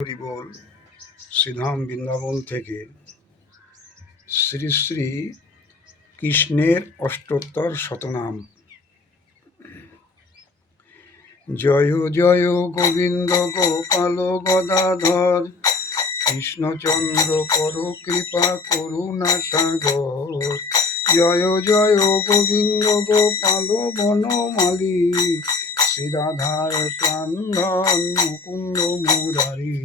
হরি বল। শ্রীধাম বৃন্দাবন থেকে শ্রী শ্রী কৃষ্ণের অষ্টোত্তর শতনাম। জয় জয় গোবিন্দ গোপাল গদাধর, কৃষ্ণচন্দ্র কর কৃপা করুণা সাগর। জয় জয় গোবিন্দ গোপাল বনমালী, শ্রীরাধার প্রাণধন মুকুন্দ মুরারি।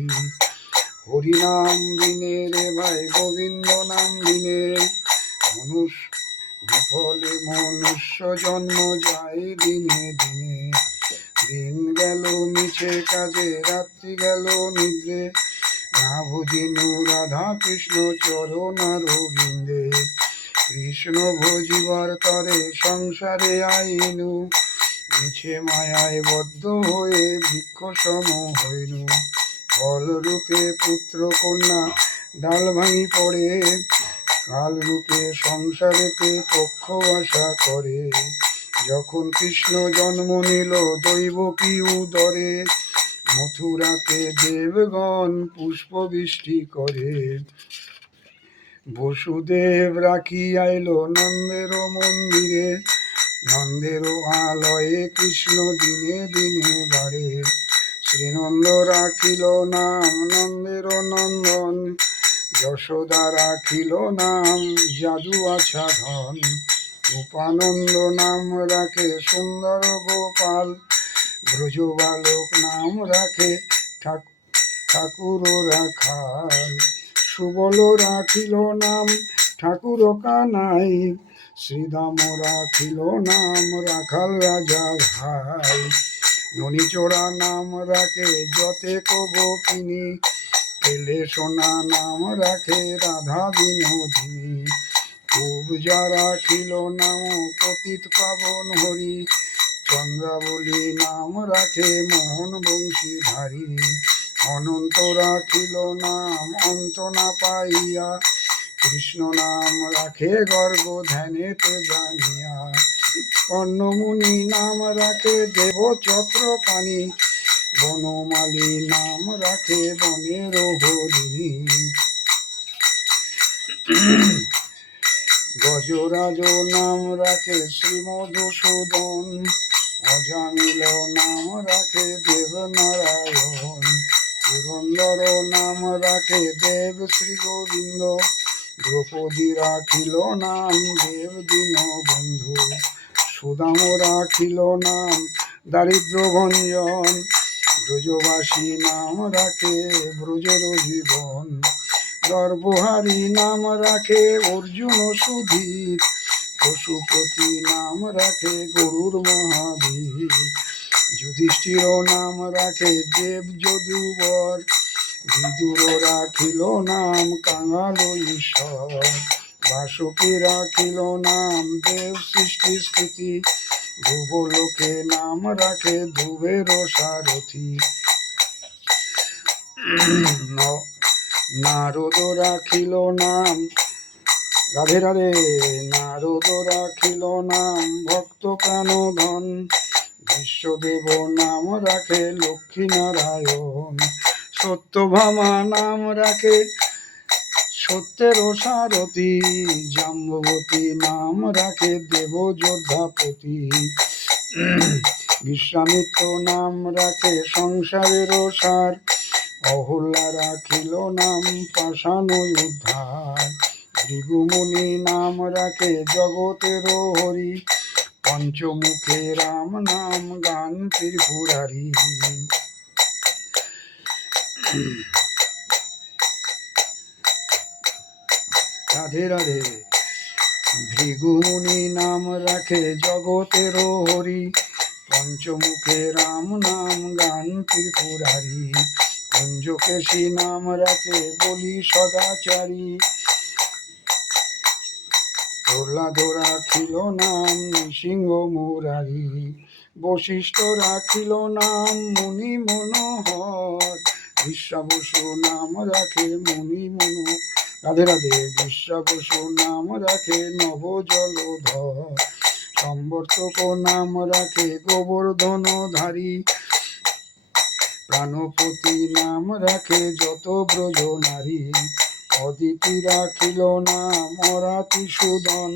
হরি নাম বিনে রে ভাই গোবিন্দ নাম বিনে, বিফলে মনুষ্য জন্ম যায় দিনে দিনে। দিন গেল মিছে কাজে, রাত্রি গেল নিদ্রে, না ভজিনু রাধা কৃষ্ণ চরণার বিন্দে। কৃষ্ণ ভজিবার তরে সংসারে আইনু, মিছে মায়ায় বদ্ধ হয়ে বৃক্ষ সম হইনু। ফল রূপে পুত্র কন্যা ডাল ভাঙি পড়ে, কাল রূপে সংসারেতে পক্ষ আশা করে। যখন কৃষ্ণ জন্ম নিল দৈবকী উদরে, মথুরাতে দেবগণ পুষ্প বৃষ্টি করে। বসুদেব রাখি আইল নন্দের মন্দিরে, নন্দের আলয়ে কৃষ্ণ দিনে দিনে বাড়ে। শ্রীনন্দ রাখিল নাম নন্দের নন্দন, যশোদা রাখিল নাম যাদু আচ্ছাদন। রূপানন্দ নাম রাখে সুন্দর গোপাল, ব্রজ বালক নাম রাখে ঠাকুর রাখাল। সুবল রাখিল নাম ঠাকুর কানাই, শ্রীদাম রাখিল নাম রাখাল রাজা ভাই। ননীচোরা নাম রাখে যতেক গোপিনী, পেলে সোনা নাম রাখে রাধা বিনোদিনী। খুব যারা রাখিল নাম পতিত পাবন হরি, চন্দ্রাবলী নাম রাখে মোহন বংশীধারী। অনন্ত রাখিল নাম অন্ত না পাইয়া, কৃষ্ণ নাম রাখে গর্গ ধ্যানেতে জানিয়া। কর্ণমুনি নাম রাখে দেব চক্রপাণি, বনমালী নাম রাখে বনের হরিণী। গজরাজ নাম রাখে শ্রীমধুসূদন, অজামিল নাম রাখে দেবনারায়ণ। পুরন্দর নাম রাখে দেব শ্রী গোবিন্দ, দ্রৌপদী রাখিল নাম দেব দীন বন্ধু। সুদাম রাখিল নাম দারিদ্র ভঞ্জন, ব্রজবাসী নাম রাখে ব্রজের জীবন। গর্ভহারী নাম রাখে অর্জুন সুধীর, পশুপতি নাম রাখে গরুর মহাবীর। যুধিষ্ঠির নাম রাখে দেব যদুবর, বিদুর রাখিল নাম কাঙাল ঈশ্বর। বাসুকী রাখিল নাম দেব সৃষ্টি স্থিতি, ধ্রুবলোকে নাম রাখে ধ্রুবের সারথি। নারদ রাখিল নাম রাধে রাধে, নারদ রাখিল নাম ভক্ত প্রাণধন। বিশ্বদেব নাম রাখে লক্ষ্মী নারায়ণ। সত্যভামা নাম রাখে সত্যের সারথি, জাম্ববতী নাম রাখে দেব যোদ্ধাপতি। বিশ্বামিত্র নাম রাখে সংসারের সার, অহল্যা রাখিল নাম পাষাণ উদ্ধার। ভৃগুমুনি নাম রাখে জগতের হরি, পঞ্চমুখে রাম নাম গান ত্রিপুরারি। রাধে রাধে। ভৃগুমুনি নাম রাখে জগতের হরি, পঞ্চমুখে রাম নাম গান ত্রিপুরারি। কুঞ্জকেশী নাম রাখে বলি সদাচারী, প্রহ্লাদ রাখিল নাম নৃসিংহ মুরারি। বশিষ্ঠ রাখিল নাম মুনি মনোহর, বিশ্বাবসু নাম রাখে মুনি মনোহর। রাধে রাধে। বিশ্বাবসু নাম রাখে নব জলধর, সম্বর্তক নাম রাখে গোবর্ধনধারী। প্রাণপতি নাম রাখে যত ব্রজ নারী, অদিতি রাখিল নাম অরাতি সুদন,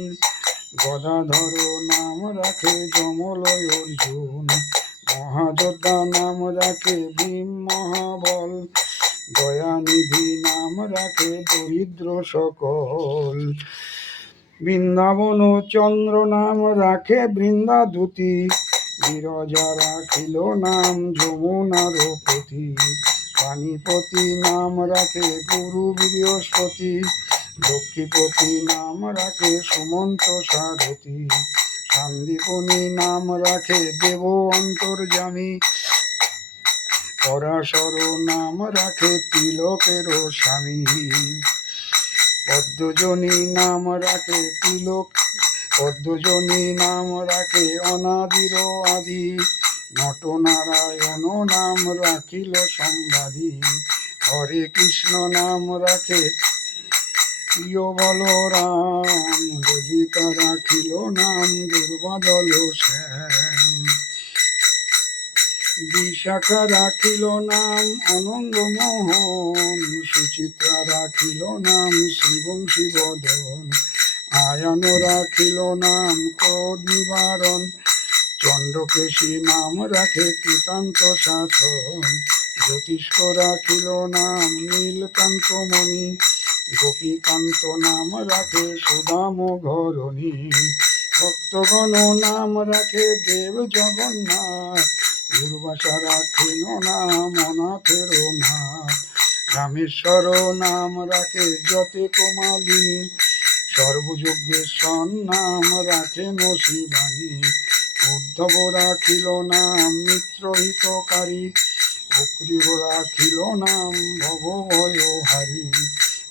গদাধর নাম রাখে যমলয় অর্জুন, মহাযোদ্ধা নাম রাখে ভীম মহাবল, দয়ানিধি নাম রাখে দরিদ্র সকল, বৃন্দাবন চন্দ্র নাম রাখে বৃন্দাদূতি, বিরজা রাখিল নাম যমুনার পতি, পানিপতি নাম রাখে গুরু বৃহস্পতি, লক্ষ্মীপতি নাম রাখে সুমন্ত সারথী, শান্তিপনি নাম রাখে দেব অন্তর্যামী, পরাশর নাম রাখে তিলকের স্বামী, পদ্মজনী নাম রাখে তিলক, পদ্মজনী নাম রাখে অনাদির আদি, নটনারায়ণ নাম রাখিল সম্বাদী, হরে কৃষ্ণ নাম রাখে প্রিয় বলরাম, ললিতা রাখিল নাম দুর্বাদল শ্যাম, বিশাখা রাখিল নাম অনঙ্গ মোহন, সুচিত্রা রাখিল নাম শ্রীবংশী বদন, আয়ন রাখিল নাম ক্রোধ নিবারণ, চন্দ্রকেশী নাম রাখে কৃতান্ত শাসন, জ্যোতিষ্ক রাখিল নাম নীলকান্ত মণি, গোপীকান্ত নাম রাখে সুদাম ঘরণী, ভক্তগণ নাম রাখে দেব জগন্নাথ, দুর্বাসা রাখিল নাম অনাথের নাথ, রামেশ্বর নাম রাখে যতে কোমালিনী, সর্বযজ্ঞেশ্বর নাম রাখেন শিবানী, উদ্ধব রাখিল নাম মিত্রহিতকারী, অগ্রীব রাখিল নাম ভবভয়হারী,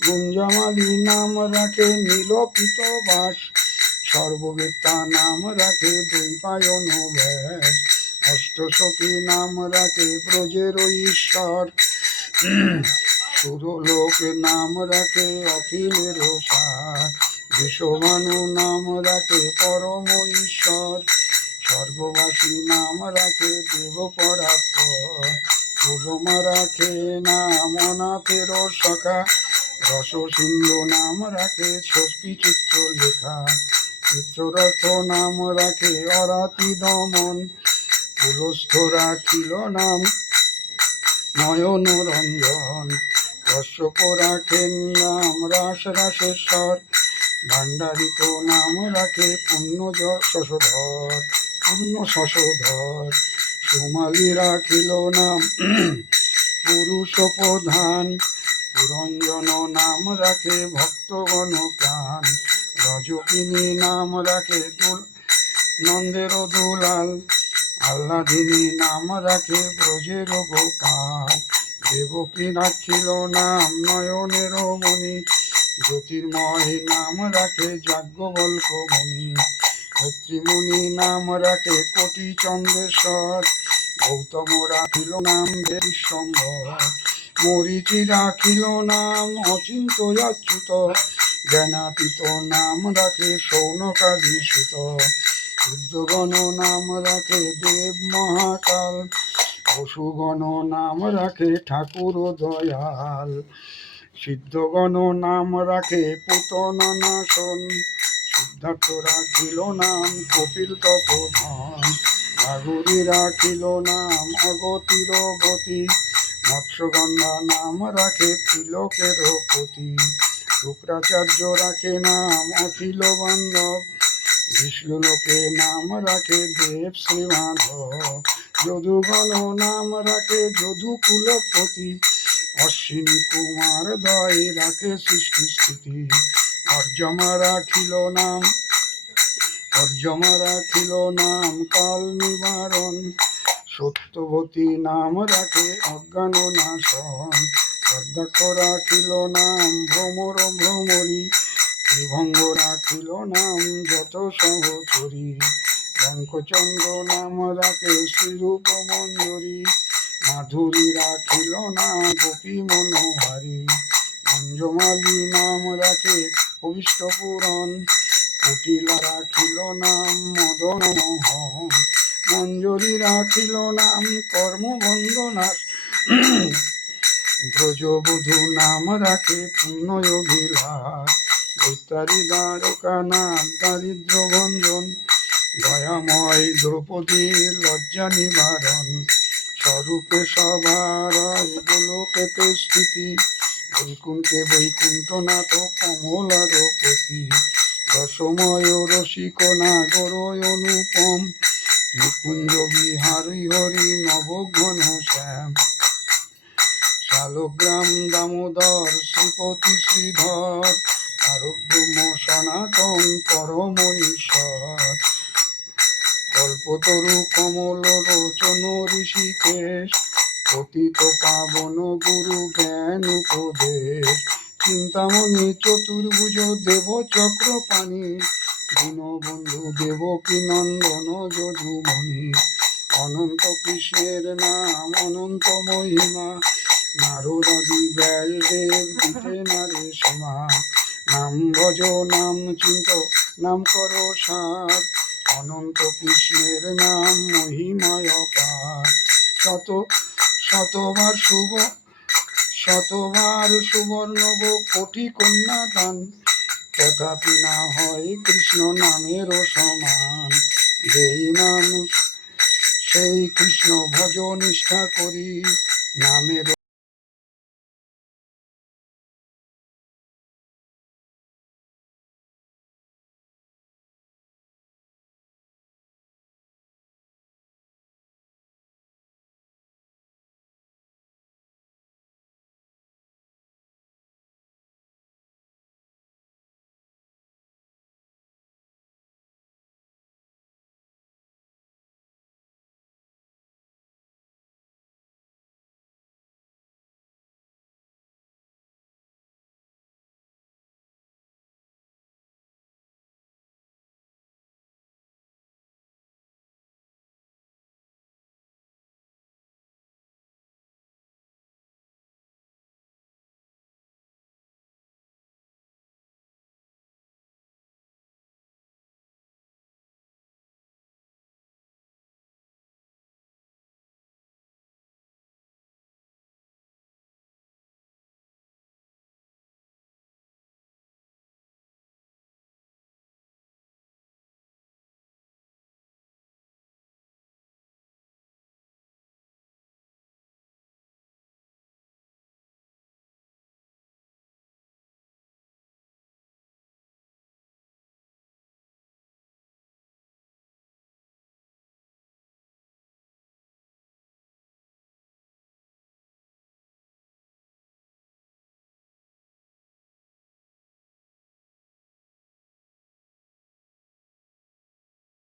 গুঞ্জামালী নাম রাখে নীলপিত বাস, সর্ববেত্তা নাম রাখে দ্বৈপায়ন ব্যাস, অষ্টসখী নাম রাখে ব্রজের ঈশ্বর, সুরলোক নাম রাখে অখিলের সার, বিশ্বভানু নাম রাখে পরম ঈশ্বর, স্বর্গবাসী নাম রাখে দেবপরাত্পর, পুলমা রাখে নাম অনাথের সখা, রস সিন্ধু নাম রাখে ষষ্ঠী চিত্র লেখা, চিত্ররথ নাম রাখে অরাতি দমন, পুলস্থ রাখিল নাম নয়ন রঞ্জন, কশ্যপ রাখেন নাম রাস রাসেশ্বর, ভাণ্ডারিক নাম রাখে পুণ্য শশধর, পুণ্য শশধর, সুমালি রাখিল নাম পুরুষ প্রধান, পুরঞ্জন নাম রাখে ভক্তগণ প্রাণ, রজকিনী নাম রাখে নন্দের দুলাল, আহ্লাদিনী নাম রাখে ব্রজের গোপাল, দেবকী রাখিল নাম নয়নের মণি, জ্যোতির্ময় নাম রাখে যাজ্ঞবল্ক মুনি, ভর্তৃমুনি নাম রাখে কোটি চন্দ্রেশ্বর, গৌতম রাখিল নাম বিশ্বম্ভর, মরিচি রাখিল নাম অচিন্ত অচ্যুত, জ্ঞানাতীত নাম রাখে সৌনকাদি সুত, রুদ্রগণ নাম রাখে দেব মহাকাল, পশুগণ নাম রাখে ঠাকুর দয়াল, সিদ্ধগণ নাম রাখে পুতন নাশন, সিদ্ধার্থ রাখিল নাম কপিল তপোধন, বাঘুরি রাখিল নাম অগতির গতি, মৎস্যগন্ধা নাম রাখে তিলকের পতি, শুক্রাচার্য রাখে নাম অখিল বান্ধব, বিষ্ণুলোকে নাম রাখে দেব শ্রীমাধব, যদুগণ নাম রাখে যদু কুলপতি, অশ্বিনী কুমার দয় রাখে সৃষ্টি স্থিতি, অর্জমা রাখিল নাম কাল নিবারণ, সত্যবতী নাম রাখে অজ্ঞান নাশন, পদ্মাক্ষ রাখিল নাম ভ্রমর ভ্রমরী, ত্রিভঙ্গ রাখিল নাম যত সহচরী, শঙ্খচন্দ্র নাম রাখে শ্রীরূপ মঞ্জরী, মাধুরী রাখিল নাম গোপী মনোহারী, মঞ্জমালী নাম রাখে অভীষ্ট পুরন, কুটিলা রাখিল নাম মদন মোহন, মঞ্জরী রাখিল নাম কর্মবন্ধনাশ, ব্রজবধূ নাম রাখে পূর্ণ অভিলাষ, দৈত্যারি দ্বারকানাথ দারিদ্র ভঞ্জন, দয়াময় দ্রৌপদীর লজ্জা নিবারণ, স্বরূপে সবার গোলকেতে স্থিতি, বৈকুণ্ঠে বৈকুণ্ঠনাথ কমলার পতি, রসময় রসিক নাগর অনুপম, নিকুঞ্জ বিহারী হরি নবঘন শ্যাম, শালগ্রাম দামোদর শ্রীপতি শ্রীধর, তারক ব্রহ্ম সনাতন পরম ঈশ্বর, কল্পতরু কমল লোচন ঋষিকেশ, পতিত পাবন গুরু জ্ঞান উপদেশ, চিন্তামণি চতুর্ভুজ দেব চক্রপাণি, দীনবন্ধু দেবকী নন্দন যদুমণি, অনন্ত কৃষ্ণের নাম অনন্ত মহিমা, নারদাদি ব্যাসদেব দিতে নারে সীমা, নাম ভজ নাম চিন্ত নাম করো সার, অনন্ত কৃষ্ণের নাম মহিমায় অপার, শতবার সুবর্ণ কোটি কন্যা দান, তথাপি না হয় কৃষ্ণ নামের সমান, যেই নাম সেই কৃষ্ণ ভজ নিষ্ঠা করি, নামের